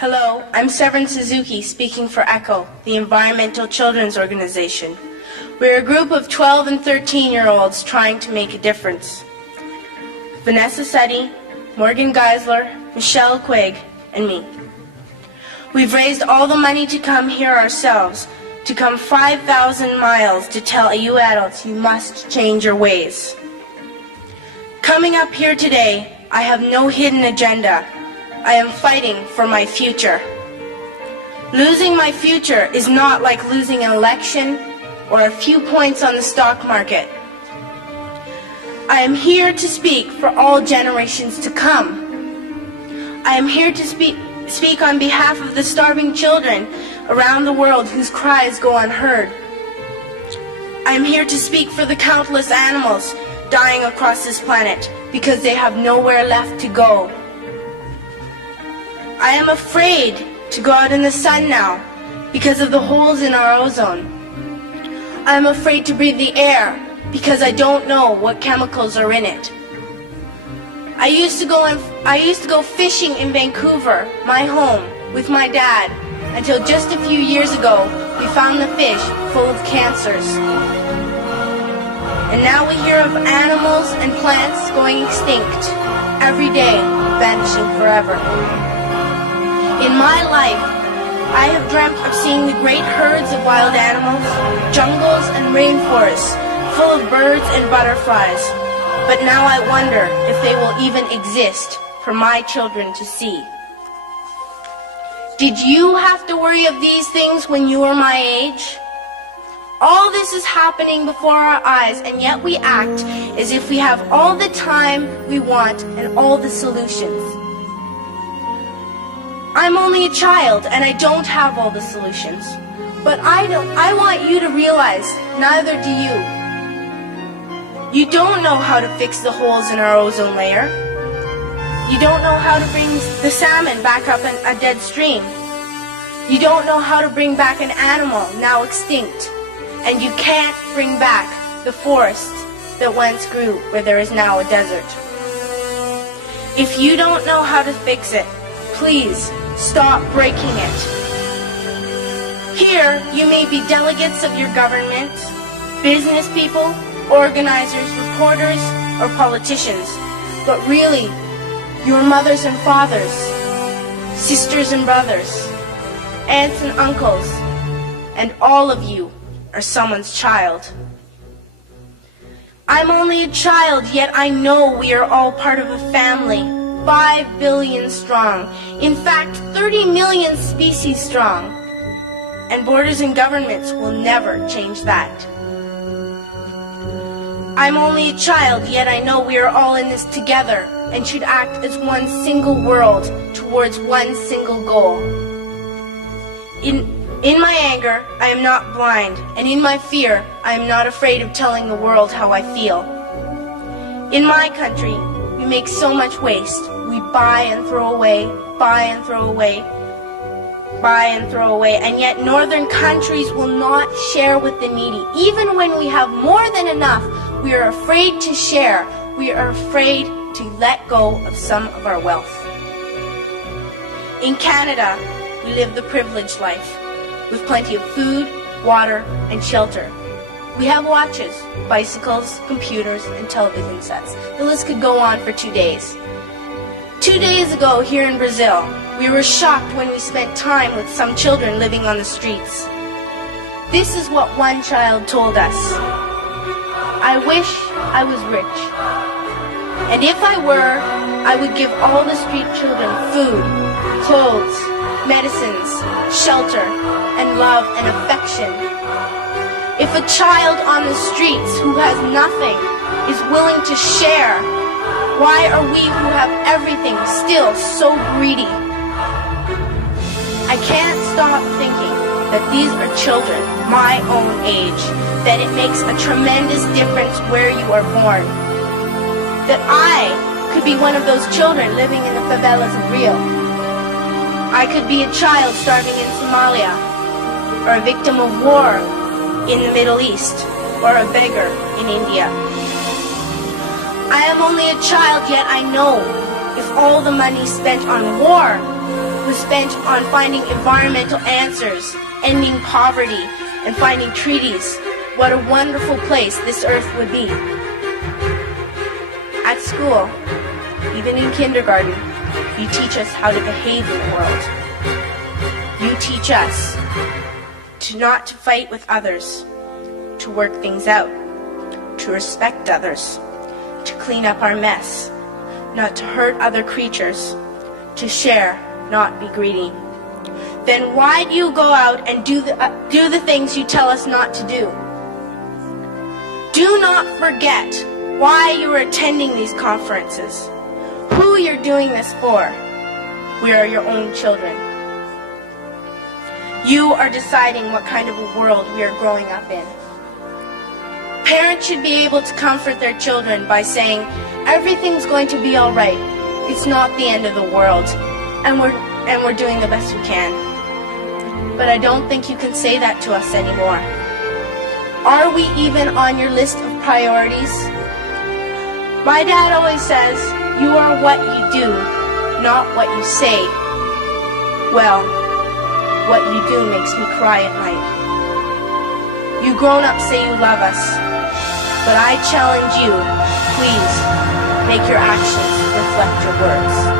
Hello, I'm Severin Suzuki speaking for ECHO, the Environmental Children's Organization. We're a group of 12 and 13-year-olds trying to make a difference. Vanessa Seti, Morgan Geisler, Michelle Quigg, and me. We've raised all the money to come here ourselves, to come 5,000 miles to tell you adults you must change your ways. Coming up here today, I have no hidden agenda. I am fighting for my future. Losing my future is not like losing an election or a few points on the stock market. I am here to speak for all generations to come. I am here to speak on behalf of the starving children around the world whose cries go unheard. I am here to speak for the countless animals dying across this planet because they have nowhere left to go. I am afraid to go out in the sun now because of the holes in our ozone. I am afraid to breathe the air because I don't know what chemicals are in it. I used to go fishing in Vancouver, my home, with my dad, until just a few years ago we found the fish full of cancers. And now we hear of animals and plants going extinct, every day vanishing forever. In my life, I have dreamt of seeing the great herds of wild animals, jungles and rainforests full of birds and butterflies. But now I wonder if they will even exist for my children to see. Did you have to worry of these things when you were my age? All this is happening before our eyes, and yet we act as if we have all the time we want and all the solutions. I'm only a child and I don't have all the solutions. But I want you to realize, neither do you. You don't know how to fix the holes in our ozone layer. You don't know how to bring the salmon back up in a dead stream. You don't know how to bring back an animal now extinct. And you can't bring back the forests that once grew where there is now a desert. If you don't know how to fix it, please stop breaking it. Here, you may be delegates of your government, business people, organizers, reporters, or politicians, but really, your mothers and fathers, sisters and brothers, aunts and uncles, and all of you are someone's child. I'm only a child, yet I know we are all part of a family, 5 billion strong, in fact 30 million species strong, and borders and governments will never change that. I'm only a child, yet I know we are all in this together and should act as one single world towards one single goal. In my anger, I am not blind, and in my fear, I am not afraid of telling the world how I feel. In my country, we make so much waste. We buy and throw away, buy and throw away, buy and throw away, and yet northern countries will not share with the needy. Even when we have more than enough, we are afraid to share. We are afraid to let go of some of our wealth. In Canada, we live the privileged life, with plenty of food, water, and shelter. We have watches, bicycles, computers, and television sets. The list could go on for 2 days. 2 days ago here in Brazil, we were shocked when we spent time with some children living on the streets. This is what one child told us. I wish I was rich. And if I were, I would give all the street children food, clothes, medicines, shelter, and love and affection. If a child on the streets who has nothing is willing to share, why are we who have everything still so greedy? I can't stop thinking that these are children my own age, that it makes a tremendous difference where you are born. That I could be one of those children living in the favelas of Rio. I could be a child starving in Somalia, or a victim of war in the Middle East, or a beggar in India. I am only a child, yet I know if all the money spent on war was spent on finding environmental answers, ending poverty, and finding treaties, what a wonderful place this earth would be. At school, even in kindergarten, you teach us how to behave in the world. You teach us to not to fight with others, to work things out, to respect others, to clean up our mess, not to hurt other creatures, to share, not be greedy. Then why do you go out and do the things you tell us not to do? Do not forget why you are attending these conferences, who you're doing this for. We are your own children. You are deciding what kind of a world we are growing up in. Parents should be able to comfort their children by saying, everything's going to be all right. It's not the end of the world, and we're doing the best we can. But I don't think you can say that to us anymore. Are we even on your list of priorities? My dad always says, you are what you do, not what you say. Well, what you do makes me cry at night. You grown-ups say you love us, but I challenge you, please, make your actions reflect your words.